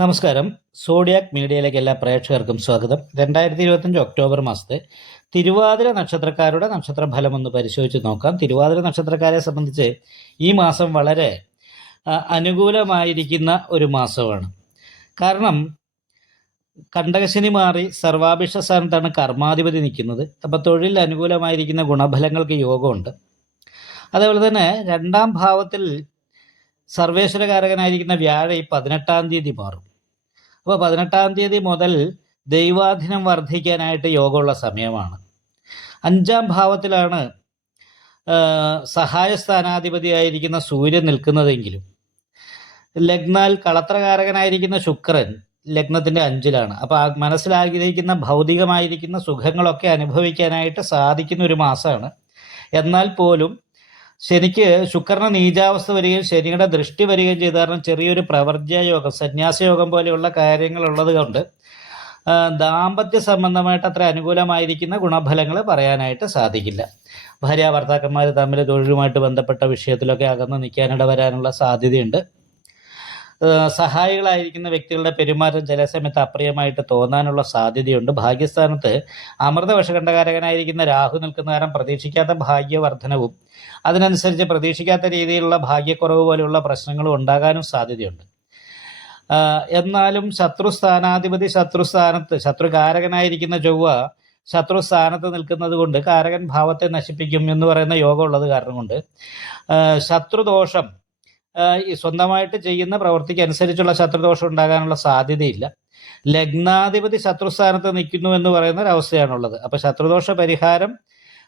നമസ്കാരം. സോഡിയാക് മീഡിയയിലേക്ക് എല്ലാ പ്രേക്ഷകർക്കും സ്വാഗതം. രണ്ടായിരത്തി ഇരുപത്തഞ്ച് ഒക്ടോബർ മാസത്തെ തിരുവാതിര നക്ഷത്രക്കാരുടെ നക്ഷത്ര ഫലം ഒന്ന് പരിശോധിച്ച് നോക്കാം. തിരുവാതിര നക്ഷത്രക്കാരെ സംബന്ധിച്ച് ഈ മാസം വളരെ അനുകൂലമായിരിക്കുന്ന ഒരു മാസമാണ്. കാരണം കണ്ടകശനി മാറി സർവാഭിഷ സ്ഥാനത്താണ് കർമാധിപതി നിൽക്കുന്നത്. അപ്പോൾ തൊഴിൽ അനുകൂലമായിരിക്കുന്ന ഗുണഫലങ്ങൾക്ക് യോഗമുണ്ട്. അതേപോലെ തന്നെ രണ്ടാം ഭാവത്തിൽ സർവേശ്വരകാരകനായിരിക്കുന്ന വ്യാഴ ഈ പതിനെട്ടാം തീയതി മാറും. അപ്പോൾ പതിനെട്ടാം തീയതി മുതൽ ദൈവാധീനം വർദ്ധിക്കാനായിട്ട് യോഗമുള്ള സമയമാണ്. അഞ്ചാം ഭാവത്തിലാണ് സഹായ സ്ഥാനാധിപതിയായിരിക്കുന്ന സൂര്യൻ നിൽക്കുന്നതെങ്കിലും ലഗ്നാൽ കളത്രകാരകനായിരിക്കുന്ന ശുക്രൻ ലഗ്നത്തിന്റെ അഞ്ചിലാണ്. അപ്പോൾ മനസ്സിലാഗ്രഹിക്കുന്ന ഭൗതികമായിരിക്കുന്ന സുഖങ്ങളൊക്കെ അനുഭവിക്കാനായിട്ട് സാധിക്കുന്ന ഒരു മാസമാണ്. എന്നാൽ പോലും ശനിക്ക് ശുക്രന് നീചാവസ്ഥ വരികയും ശനിയുടെ ദൃഷ്ടി വരികയും ചെയ്ത കാരണം ചെറിയൊരു പ്രവർജ്യ സന്യാസയോഗം സന്യാസ യോഗം പോലെയുള്ള കാര്യങ്ങൾ ഉള്ളത് കൊണ്ട് ദാമ്പത്യ സംബന്ധമായിട്ട് അത്ര അനുകൂലമായിരിക്കുന്ന ഗുണഫലങ്ങൾ പറയാനായിട്ട് സാധിക്കില്ല. ഭാര്യ ഭർത്താക്കന്മാർ തമ്മിൽ തൊഴിലുമായിട്ട് ബന്ധപ്പെട്ട വിഷയത്തിലൊക്കെ അകന്ന് നിൽക്കാനിട വരാനുള്ള സാധ്യതയുണ്ട്. സഹായികളായിരിക്കുന്ന വ്യക്തികളുടെ പെരുമാറ്റം ചില സമയത്ത് അപ്രിയമായിട്ട് തോന്നാനുള്ള സാധ്യതയുണ്ട്. ഭാഗ്യസ്ഥാനത്ത് അമൃതവശകണ്ഠകാരകനായിരിക്കുന്ന രാഹു നിൽക്കുന്ന കാരണം പ്രതീക്ഷിക്കാത്ത ഭാഗ്യവർദ്ധനവും അതിനനുസരിച്ച് പ്രതീക്ഷിക്കാത്ത രീതിയിലുള്ള ഭാഗ്യക്കുറവ് പോലെയുള്ള പ്രശ്നങ്ങളും ഉണ്ടാകാനും സാധ്യതയുണ്ട്. എന്നാലും ശത്രു സ്ഥാനാധിപതി ശത്രു സ്ഥാനത്ത് ശത്രുകാരകനായിരിക്കുന്ന ചൊവ്വ ശത്രു സ്ഥാനത്ത് നിൽക്കുന്നത് കൊണ്ട് കാരകൻ ഭാവത്തെ നശിപ്പിക്കും എന്ന് പറയുന്ന യോഗം ഉള്ളത് കാരണം കൊണ്ട് ശത്രുദോഷം സ്വന്തമായിട്ട് ചെയ്യുന്ന പ്രവൃത്തിക്ക് അനുസരിച്ചുള്ള ശത്രുദോഷം ഉണ്ടാകാനുള്ള സാധ്യതയില്ല. ലഗ്നാധിപതി ശത്രുസ്ഥാനത്ത് നിൽക്കുന്നു എന്ന് പറയുന്ന ഒരവസ്ഥയാണുള്ളത്. അപ്പൊ ശത്രുദോഷ പരിഹാരം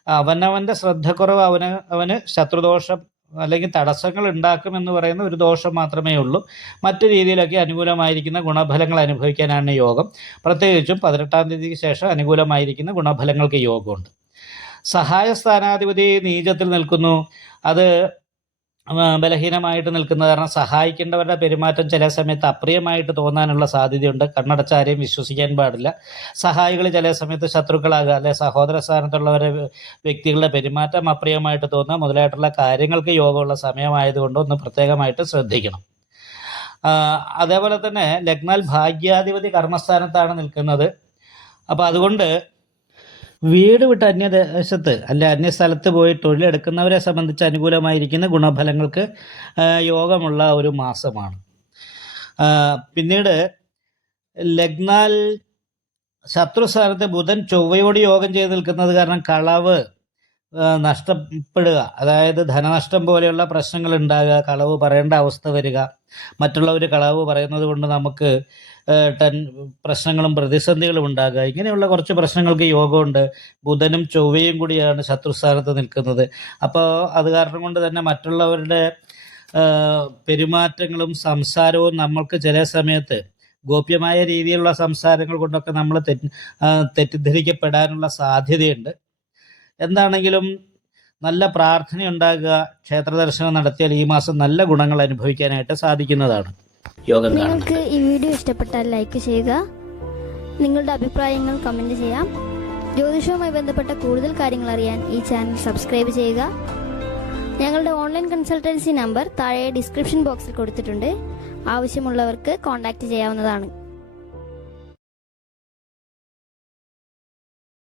അവനവന്റെ ശ്രദ്ധക്കുറവ് അവന് അവന് ശത്രുദോഷം അല്ലെങ്കിൽ തടസ്സങ്ങൾ ഉണ്ടാക്കും എന്ന് പറയുന്ന ഒരു ദോഷം മാത്രമേ ഉള്ളൂ. മറ്റു രീതിയിലൊക്കെ അനുകൂലമായിരിക്കുന്ന ഗുണഫലങ്ങൾ അനുഭവിക്കാനാണ് യോഗം. പ്രത്യേകിച്ചും പതിനെട്ടാം തീയതിക്ക് ശേഷം അനുകൂലമായിരിക്കുന്ന ഗുണഫലങ്ങൾക്ക് യോഗമുണ്ട്. സഹായ സ്ഥാനാധിപതി നീചത്തിൽ നിൽക്കുന്നു. അത് ബലഹീനമായിട്ട് നിൽക്കുന്നത് കാരണം സഹായിക്കേണ്ടവരുടെ പെരുമാറ്റം ചില സമയത്ത് അപ്രിയമായിട്ട് തോന്നാനുള്ള സാധ്യതയുണ്ട്. കണ്ണടച്ച ആരെയും വിശ്വസിക്കാൻ പാടില്ല. സഹായികൾ ചില സമയത്ത് ശത്രുക്കളാകുക. അല്ലെ സഹോദര സ്ഥാനത്തുള്ളവരെ വ്യക്തികളുടെ പെരുമാറ്റം അപ്രിയമായിട്ട് തോന്നുക. മുതലായിട്ടുള്ള കാര്യങ്ങൾക്ക് യോഗമുള്ള സമയമായതുകൊണ്ട് ഒന്ന് പ്രത്യേകമായിട്ട് ശ്രദ്ധിക്കണം. അതേപോലെ തന്നെ ലഗ്നാൽ ഭാഗ്യാധിപതി കർമ്മസ്ഥാനത്താണ് നിൽക്കുന്നത്. അപ്പോൾ അതുകൊണ്ട് വീട് വിട്ട് അന്യദേശത്ത് അല്ലെ അന്യ സ്ഥലത്ത് പോയി തൊഴിലെടുക്കുന്നവരെ സംബന്ധിച്ച് അനുകൂലമായിരിക്കുന്ന ഗുണഫലങ്ങൾക്ക് യോഗമുള്ള ഒരു മാസമാണ്. പിന്നീട് ലഗ്നാൽ ശത്രുസ്ഥാനത്ത് ബുധൻ ചൊവ്വയോട് യോഗം ചെയ്ത് നിൽക്കുന്നത് കാരണം കളവ് നഷ്ടപ്പെടുക. അതായത് ധനനഷ്ടം പോലെയുള്ള പ്രശ്നങ്ങൾ ഉണ്ടാകുക കളവ് പറയേണ്ട അവസ്ഥ വരിക. മറ്റുള്ളവർ കളവ് പറയുന്നത് കൊണ്ട് നമുക്ക് ടെൻ പ്രശ്നങ്ങളും പ്രതിസന്ധികളും ഉണ്ടാകുക. ഇങ്ങനെയുള്ള കുറച്ച് പ്രശ്നങ്ങൾക്ക് യോഗമുണ്ട്. ബുധനും ചൊവ്വയും കൂടിയാണ് ശത്രുസ്ഥാനത്ത് നിൽക്കുന്നത്. അപ്പോൾ അത് കാരണം കൊണ്ട് തന്നെ മറ്റുള്ളവരുടെ പെരുമാറ്റങ്ങളും സംസാരവും നമ്മൾക്ക് ചില സമയത്ത് ഗോപ്യമായ രീതിയിലുള്ള സംസാരങ്ങൾ കൊണ്ടൊക്കെ നമ്മൾ തെറ്റ് തെറ്റിദ്ധരിക്കപ്പെടാനുള്ള സാധ്യതയുണ്ട്. എന്താണെങ്കിലും നല്ല പ്രാർത്ഥന ഉണ്ടാകുക ക്ഷേത്ര ദർശനം നടത്തിയാൽ ഈ മാസം നല്ല ഗുണങ്ങൾ അനുഭവിക്കാനായിട്ട് സാധിക്കുന്നതാണ്. യോഗം നിങ്ങൾക്ക് ഈ വീഡിയോ ഇഷ്ടപ്പെട്ടാൽ ലൈക്ക് ചെയ്യുക. നിങ്ങളുടെ അഭിപ്രായങ്ങൾ കമന്റ് ചെയ്യാം. ജ്യോതിഷവുമായി ബന്ധപ്പെട്ട കൂടുതൽ കാര്യങ്ങൾ അറിയാൻ ഈ ചാനൽ സബ്സ്ക്രൈബ് ചെയ്യുക. ഞങ്ങളുടെ ഓൺലൈൻ കൺസൾട്ടൻസി നമ്പർ താഴെ ഡിസ്ക്രിപ്ഷൻ ബോക്സിൽ കൊടുത്തിട്ടുണ്ട്. ആവശ്യമുള്ളവർക്ക് കോൺടാക്ട് ചെയ്യാവുന്നതാണ്.